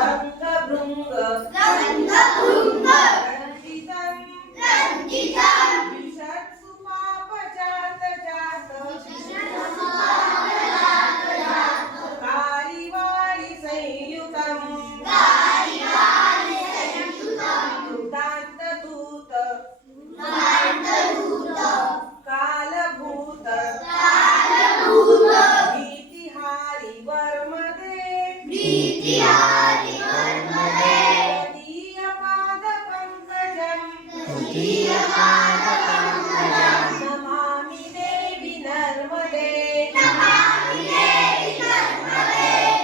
रंगभृंग नमामि देवी नर्मदे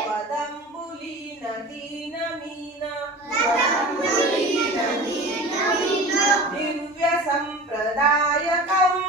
पदंबुलीन दीनमीन दिव्य संप्रदायकम्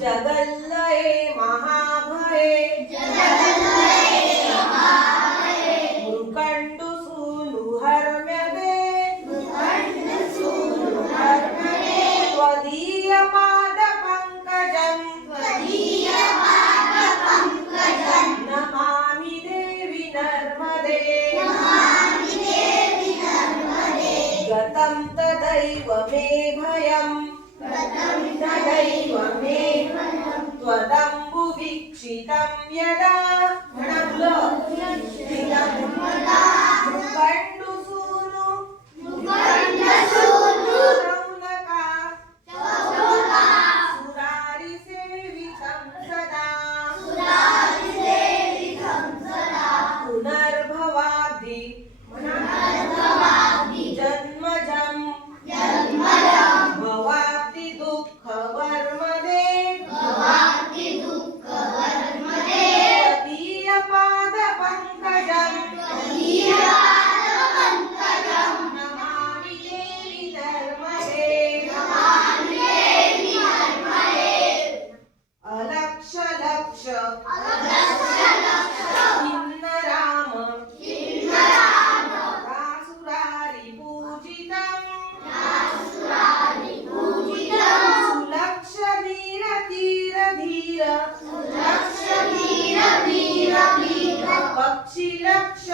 जगल्लये महाभये मृकंडु सूनु हर्म्यदे त्वदीय पाद पंकजं नमामि देवी नर्मदे गतं तदैव मे भयम् त्वदम्बु वीक्षितं यदा मृकंडु सूनु रौनका सुरारि सेवितं सदा पुनर्भवाब्धि जन्मजं भवाब्धि दुःख वर्मदे त्वदीय पाद पंकजं नमामि देवी नर्मदे अलक्ष लक्ष किन्नराम दासुरारि पूजितं सुलक्ष धीर धीर धीर पक्षी लक्ष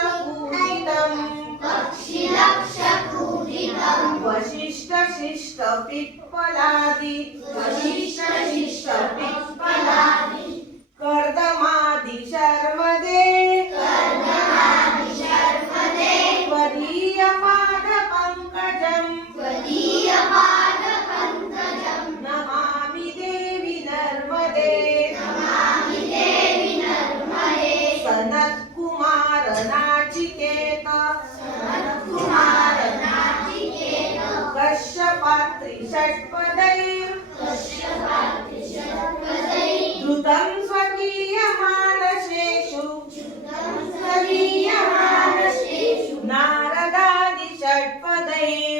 पूजितं वशिष्ठ शिष्ट पिप्पलादि कर्दमादि शर्मदे त्वदीय पाद पंकजं नमामि देवी नर्मदे सनत कुमार नाचिकेत कश्यपात्रि षट्पदैर् द्रुतं स्वकीय मानसेषु नारदादि षट्पदैर्